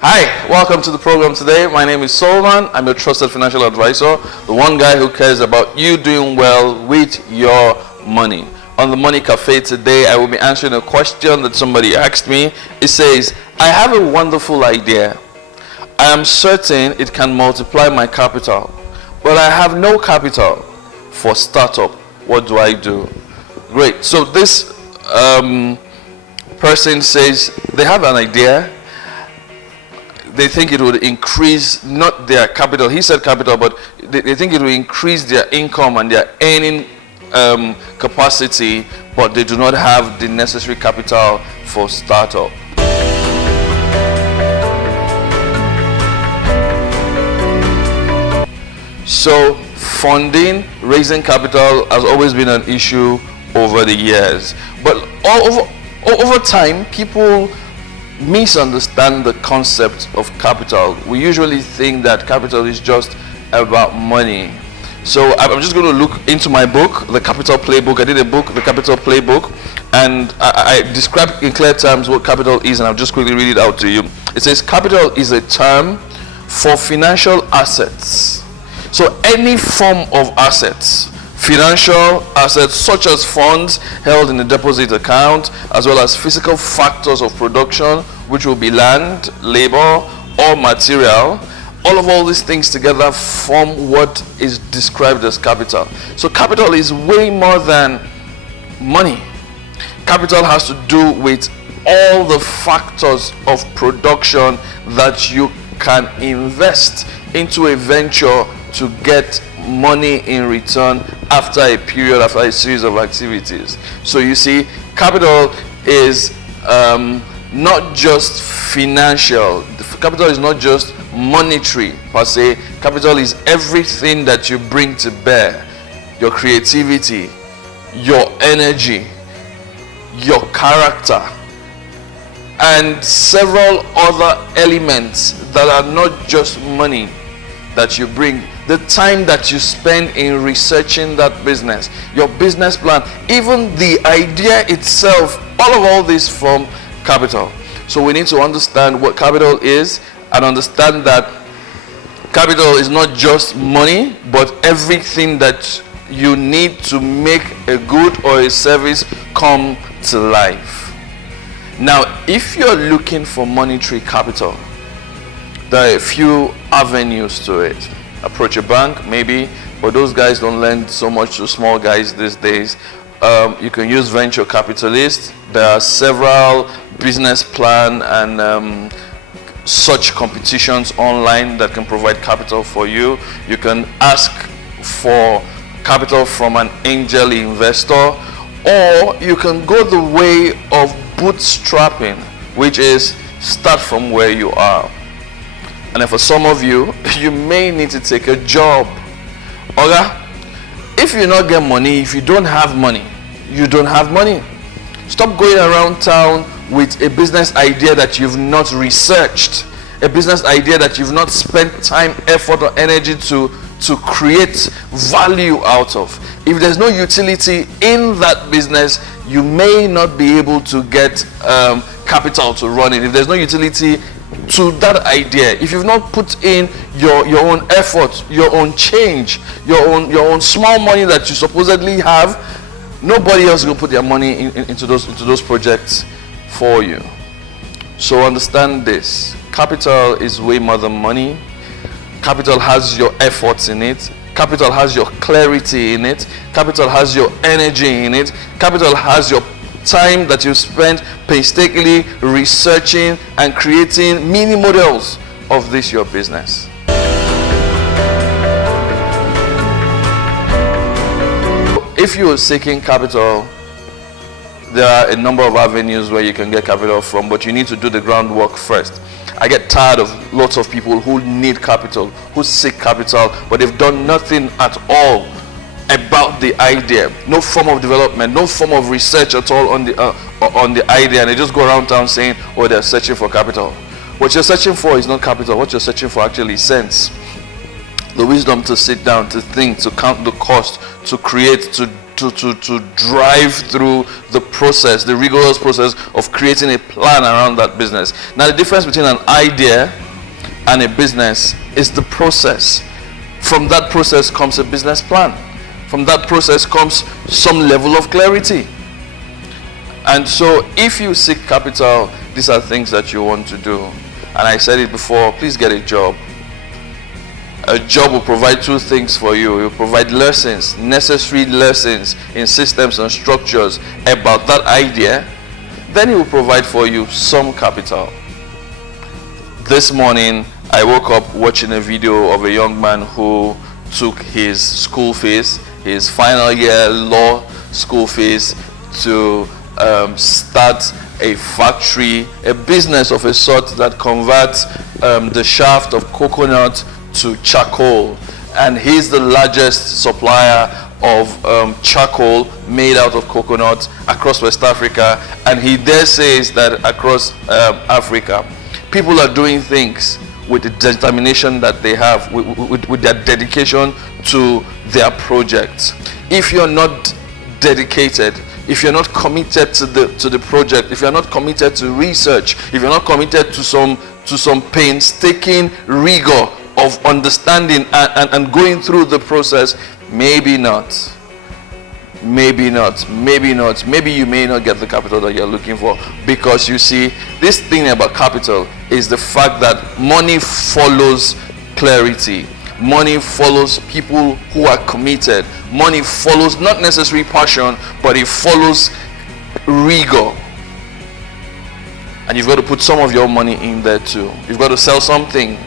Hi, welcome to the program today. My name is Solomon. I'm your trusted financial advisor, the one guy who cares about you doing well with your money. On the Money Cafe today, I will be answering a question that somebody asked me. It says, I have a wonderful idea. I am certain it can multiply my capital, but I have no capital for startup. What do I do? Great. So this person says they have an idea. They think it would increase not their capital. He said capital, but they think it will increase their income and their earning capacity, but they do not have the necessary capital for startup. So funding, raising capital has always been an issue over the years, but over time people misunderstand the concept of capital. We usually think that capital is just about money. So I'm just going to look into my book, The Capital Playbook. I did a book, The Capital Playbook, and I described in clear terms what capital is, and I'll just quickly read it out to you. It says capital is a term for financial assets. So any form of assets, financial assets such as funds held in a deposit account, as well as physical factors of production, which will be land, labor, or material. All these things together form what is described as capital. So capital is way more than money. Capital has to do with all the factors of production that you can invest into a venture to get money in return after a period, after a series of activities. So you see, capital is not just financial. Capital is not just monetary per se. Capital is everything that you bring to bear. Your creativity, your energy, your character, and several other elements that are not just money that you bring. The time that you spend in researching that business, your business plan, even the idea itself, all this form capital. So we need to understand what capital is and understand that capital is not just money, but everything that you need to make a good or a service come to life. Now, if you're looking for monetary capital, there are a few avenues to it. Approach a bank, maybe, but those guys don't lend so much to small guys these days. You can use venture capitalists. There are several business plan and such competitions online that can provide capital for you. You can ask for capital from an angel investor, or you can go the way of bootstrapping, which is start from where you are. And then for some of you, you may need to take a job. Oga, if you not get money, if you don't have money, you don't have money. Stop going around town with a business idea that you've not researched, a business idea that you've not spent time, effort, or energy to create value out of. If there's no utility in that business, you may not be able to get capital to run it. If there's no utility to that idea, if you've not put in your own effort, your own change, your own small money that you supposedly have, nobody else will put their money into those projects for you. So understand this: capital is way more than money. Capital has your efforts in it. Capital has your clarity in it. Capital has your energy in it. Capital has your time that you spend painstakingly researching and creating mini models of this your business. If you are seeking capital, there are a number of avenues where you can get capital from, but you need to do the groundwork first. I get tired of lots of people who need capital, who seek capital, but they've done nothing at all about the idea. No form of development, no form of research at all on the idea, and they just go around town saying, oh, they're searching for capital. What you're searching for is not capital. What you're searching for actually is sense. The wisdom to sit down, to think, to count the cost, to create, to to drive through the process, the rigorous process of creating a plan around that business. Now, the difference between an idea and a business is the process. From that process comes a business plan. From that process comes some level of clarity. And so if you seek capital, these are things that you want to do. And I said it before, please get a job. A job will provide two things for you. It will provide lessons, necessary lessons in systems and structures about that idea. Then it will provide for you some capital. This morning, I woke up watching a video of a young man who took his school fees, his final year law school fees, to start a factory, a business of a sort that converts the shaft of coconut to charcoal. And he's the largest supplier of charcoal made out of coconut across West Africa, and he dare says that across Africa, people are doing things with the determination that they have, with their dedication to their projects. If you're not dedicated, if you're not committed to the project, if you're not committed to research, if you're not committed to some painstaking rigor of understanding and going through the process, maybe not. Maybe you may not get the capital that you're looking for. Because you see, this thing about capital is the fact that money follows clarity. Money follows people who are committed. Money follows not necessarily passion, but it follows rigor. And you've got to put some of your money in there too. You've got to sell something,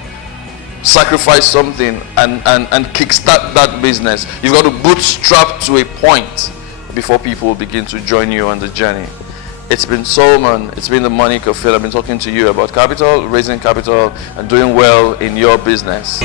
sacrifice something, and kickstart that business. You've got to bootstrap to a point before people begin to join you on the journey. It's been Solomon, it's been the Money Cafe. I've been talking to you about capital, raising capital, and doing well in your business.